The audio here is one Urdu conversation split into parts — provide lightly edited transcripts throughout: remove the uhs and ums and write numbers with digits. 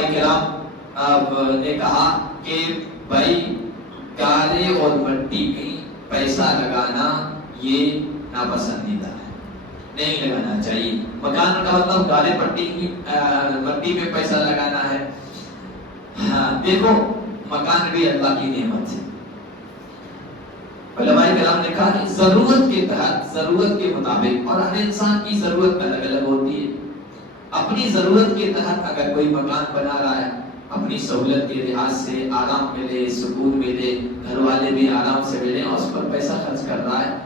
علماء کرام نے کہا کہ بھائی گارے اور مٹی میں پیسہ لگانا یہ ناپسندیدہ ہے، نہیں لگانا چاہیے۔ مکان کا مطلب گارے مٹی میں پیسہ لگانا ہے۔ ہاں دیکھو مکان بھی اللہ کی نعمت ہے۔ علماء کرام نے کہا کہ ضرورت کے تحت، ضرورت کے مطابق، اور ہر انسان کی ضرورت الگ الگ ہوتی ہے، اپنی ضرورت کے تحت اگر کوئی مکان بنا رہا ہے، اپنی سہولت کے لحاظ سے آرام ملے، سکون ملے، گھر والے بھی آرام سے ملے، اور اس پر پیسہ خرچ کر رہا ہے،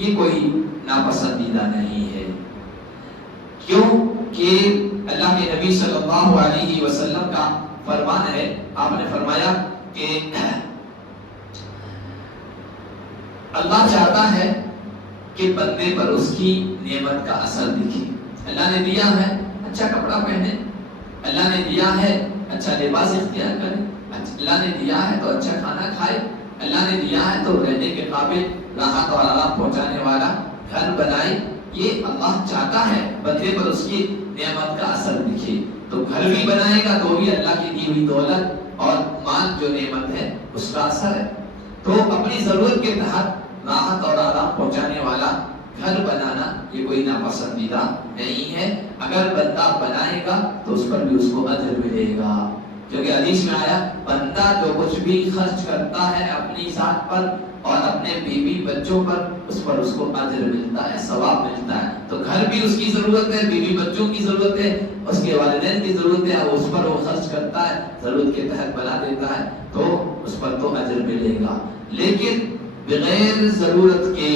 یہ کوئی ناپسندیدہ نہیں ہے۔ کیوں کہ اللہ کے نبی صلی اللہ علیہ وسلم کا فرمان ہے، آپ نے فرمایا کہ اللہ چاہتا ہے کہ بندے پر اس کی نعمت کا اثر دکھے۔ اللہ نے دیا ہے اچھا کپڑا پہنے، اللہ نے دیا ہے اچھا لباس اختیار کرے، اللہ نے دیا ہے تو اچھا کھانا کھائے، اللہ نے دیا ہے تو رہنے کے قابل راحت اور آرام پہنچانے والا گھر بنائے۔ یہ اللہ چاہتا ہے بندے پر اس کی نعمت کا اثر دکھے۔ تو گھر بھی بنائے گا تو بھی اللہ کی دی ہوئی دولت اور مال جو نعمت ہے اس کا اثر ہے۔ تو اپنی ضرورت کے تحت راحت اور آرام پہنچانے والا گھر بنانا یہ کوئی ناپسندیدہ نہیں ہے۔ اگر بندہ بنائے گا تو اس پر بھی اس کو اجر ملے گا، کیونکہ حدیث میں آیا بندہ جو کچھ بھی خرچ کرتا ہے اپنی ذات پر اور اپنے بیوی بچوں پر، اس پر اس کو اجر ملتا ہے، ثواب ملتا ہے۔ تو گھر بھی اس کی ضرورت ہے، بیوی بچوں کی ضرورت ہے، اس کے والدین کی ضرورت ہے، اس پر وہ خرچ کرتا ہے، ضرورت کے تحت بنا دیتا ہے، تو اس پر تو اجر ملے گا۔ لیکن بغیر ضرورت کے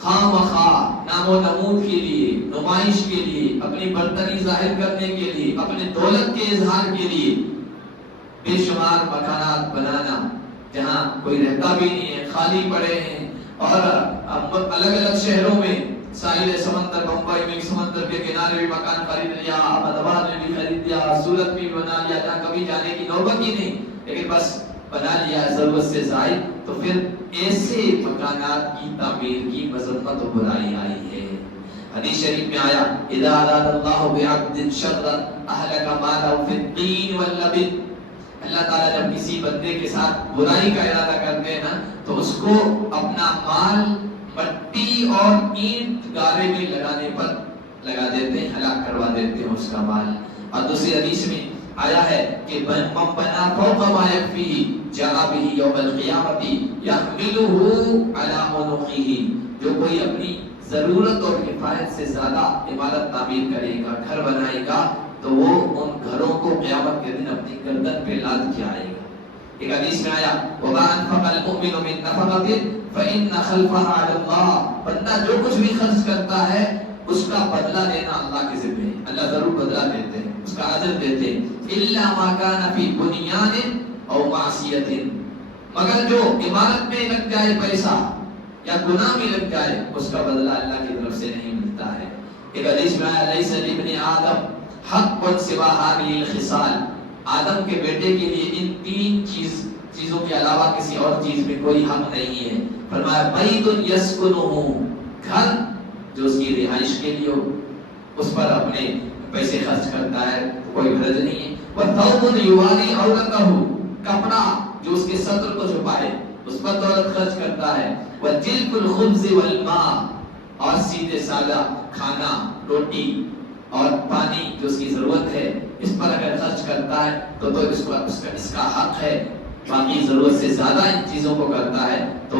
خواہ مخواہ نام و نمود کے لیے، نمائش کے لیے، اپنی برتری ظاہر کرنے کے لیے، اپنے دولت کے اظہار کے لیے بے شمار مکانات بنانا جہاں کوئی رہتا بھی نہیں ہے، خالی پڑے ہیں، اور الگ الگ شہروں میں ساحل سمندر، بمبئی میں سمندر کے کنارے بھی مکان خرید لیا، احمد آباد میں بھی خرید لیا، سورت میں بھی بنا لیا، جہاں کبھی جانے کی نوبت ہی نہیں، لیکن بس بنا لیا ضرورت سے زائد۔ تو پھر ایسے مکانات کی تعمیر کی مذمت و برائی آئی ہے۔ حدیث شریف میں آیا اذا اراد اللہ بعبد شرا اهلك ماله في الطين واللبن، اللہ تعالیٰ جب کسی بندے کے ساتھ برائی کا ارادہ کرتے ہیں نا تو اس کو اپنا مال مٹی اور اینٹ گارے میں لگانے پر لگا دیتے ہیں، ہلاک کروا دیتے ہیں اس کا مال۔ اور دوسری حدیث میں آیا ہے کہ من بنا فوق ما يكفيه جاء به يوم القيامة يحمله على عنقه، جو کوئی اپنی ضرورت اور کفایت سے زیادہ عمارت تعمیر کرے گا، گھر بنائے گا، تو وہ ان گھروں کو قیامت کے دن اپنی گردن پہ لاد کے آئے گا۔ ایک حدیث میں آیا وَمَا أَنْفَقَ الْمُؤْمِنُ مِنْ نَفَقَةٍ فَإِنَّ خَلْفَهَا عَلَى اللَّهِ، بندہ جو کچھ بھی خرچ کرتا ہے اس کا بدلہ دینا اللہ کے ذمہ ہے، اللہ ضرور بدلہ دیتے ہیں، اس کا اجر دیتے ہیں۔ إِلَّا مَا كَانَ فِي بُنْيَانٍ أَوْ مَعْصِيَةٍ، مگر جو عمارت میں لگ جائے پیسہ یا گناہ میں لگ جائے اس کا بدلہ اللہ کی طرف سے نہیں ملتا ہے۔ ایک حدیث میں آیا لَيْسَ لِابْنِ آدَمَ حَقٌّ سِوَىٰ هَٰذِهِ الْخِصَالِ، آدم کے بیٹے کے لیے ان تین چیزوں کے علاوہ کسی اور چیز میں کوئی حق نہیں ہے۔ فرمایا بَيْتٌ يَسْكُنُهُ، گھر جو اس کی رہائش کے لیے ہو، اس پر اپنے پیسے خرچ کرتا ہے تو کوئی حرج نہیں ہے۔ وَثَوْبٌ يُوَارِي عَوْرَتَهُ، کپڑا جو اس کے ستر کو چھپائے اس پر دولت خرچ کرتا ہے۔ وَجِلْفُ الْخُبْزِ وَالْمَاءِ، اور سیدھے سادہ کھانا، روٹی اور پانی جو اس کی ضرورت ہے اس پر اگر خرچ کرتا ہے تو اس کا حق ہے۔ باقی ضرورت سے زیادہ ان چیزوں کو کرتا ہے تو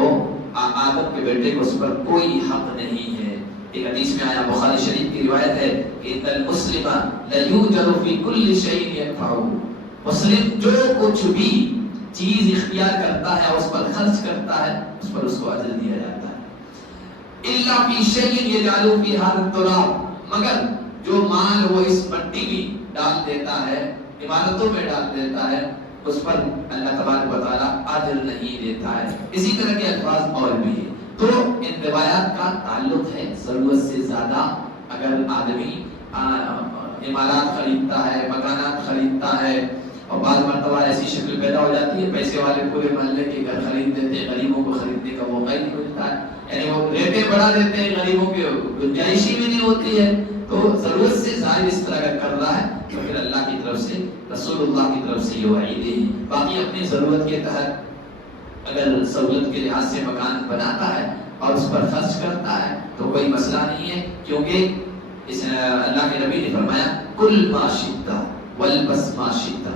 آدم کے بیٹے کو اس پر کوئی حق نہیں ہے۔ ایک حدیث میں آیا بخاری شریف کی روایت ہے کہ ان المسلم لیوجر فی کل شیء ینفعہ، مسلم جو کچھ بھی چیز اختیار کرتا ہے اس پر خرچ کرتا ہے اس پر اس کو اجر دیا جاتا ہے۔ الا فی شیء یجعل فی هذا التراب، مگر جو مال وہ اس مٹی میں ڈال دیتا ہے، عمارتوں میں ڈال دیتا ہے، اس پر اللہ تبارک و تعالیٰ اجر نہیں دیتا ہے۔ اسی طرح کے الفاظ اور بھی ہیں۔ تو ان روایات کا تعلق ہے ضرورت سے زیادہ اگر آدمی عمارات خریدتا ہے، مکانات خریدتا ہے، اور بعض مرتبہ ایسی شکل پیدا ہو جاتی ہے پیسے والے پورے محلے کے گھر خرید دیتے ہیں، غریبوں کو خریدنے کا موقع ہی نہیں ملتا ہے، یعنی وہ ریٹیں بڑھا دیتے ہیں، غریبوں کے گنجائش ہی بھی نہیں ہوتی ہے، تو ضرورت سے زائد اس طرح اگر کر رہا ہے تو پھر اللہ کی طرف سے، رسول اللہ کی طرف سے یہ وعیدیں ہیں۔ باقی اپنی ضرورت کے تحت اگر سہولت کے لحاظ سے مکان بناتا ہے اور اس پر خرچ کرتا ہے تو کوئی مسئلہ نہیں ہے، کیونکہ اس اللہ کے نبی نے فرمایا کل ما شئت والبس ما شئت،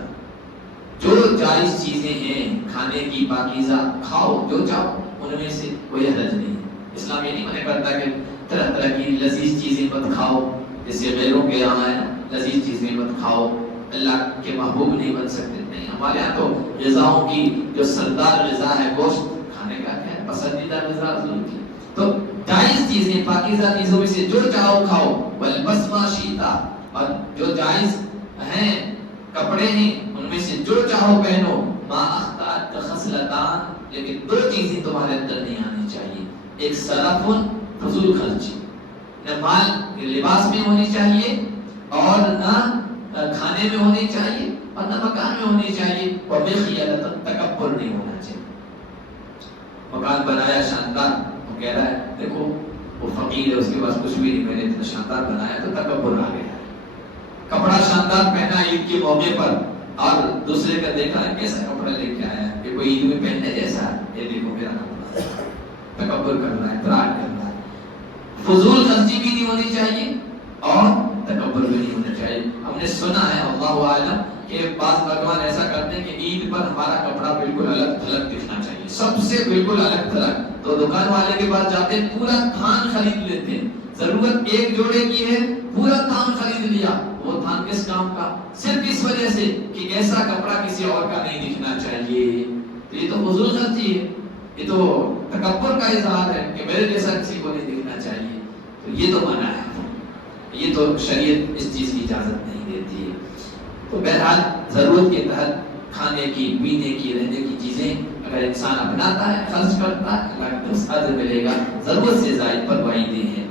جو جائز چیزیں ہیں کھانے کی پاکیزہ کھاؤ جو چاہو، ان میں سے کوئی حرج نہیں۔ اسلام یہ نہیں منع کرتا کہ طرح طرح کی لذیذ چیزیں مت کھاؤ، جیسے غیروں کے یہاں ہے لذیذ چیزیں مت کھاؤ، اللہ کے محبوب نہیں بن سکتے، نہیں، ہمارے یہاں تو غذاؤں کی جو سردار غذا ہے گوشت کھانے کا کیا ہے، پسندیدہ غذا حضور کی، تو جائز چیزیں پاکیزہ چیزوں میں سے جو چاہو کھاؤ، والبس ما شئت، اور جو جائز ہیں کپڑے ہیں ان میں سے جو چاہو پہنو، ما اخطأت خصلتان، لیکن دو چیزیں تمہارے اندر نہیں آنی چاہیے، ایک صرف فضول خرچی، نہ مال لباس میں ہونی چاہیے اور نہ کھانے میں ہونی چاہیے اور نہ مکان میں ہونی چاہیے، اور بخیلۃ تکبر نہیں ہونا چاہیے۔ مکان بنایا شاندار، وہ کہہ رہا ہے دیکھو وہ فقیر ہے اس کے پاس کچھ بھی نہیں، میں نے اتنا شاندار بنایا تو تکبر آ گیا ہے۔ کپڑا شاندار پہنا عید کے موقع پر اور دوسرے کا دیکھا ہے کیسا کپڑا لے کے آیا ہے کہ کوئی عید میں پہننے جیسا ہے، یہ دیکھو میرا کپڑا، تکبر کرنا ہے، اطراء کرنا ہے۔ فضول خرچی بھی نہیں ہونی چاہیے اور تکبر بھی نہیں ہونا چاہیے۔ ہم نے سنا ہے اللہ عالم کہ بعض نوجوان ایسا کرتے ہیں کہ عید پر ہمارا کپڑا بالکل الگ تھلگ دکھنا چاہیے، سب سے بالکل الگ تھلگ، تو دکان والے کے پاس جاتے ہیں پورا تھان خرید لیتے ہیں، ضرورت ایک جوڑے کی ہے پورا تھان خرید لیا، وہ تھان کس کام کا؟ صرف اس وجہ سے کہ ایسا کپڑا کسی اور کا نہیں دکھنا چاہیے، تو یہ تو فضول خرچی ہے، یہ تو تکبر کا اظہار ہے کہ میرے جیسا کسی کو نہیں دکھنا چاہیے، تو یہ تو منع ہے، یہ تو شریعت اس چیز کی اجازت نہیں دیتی ہے۔ تو بہرحال ضرورت کے تحت کھانے کی، پینے کی، رہنے کی چیزیں اگر انسان اپناتا ہے، خرچ کرتا ہے، اللہ کی طرف سے اجر ملے گا، ضرورت سے زائد پر وعیدیں ہیں۔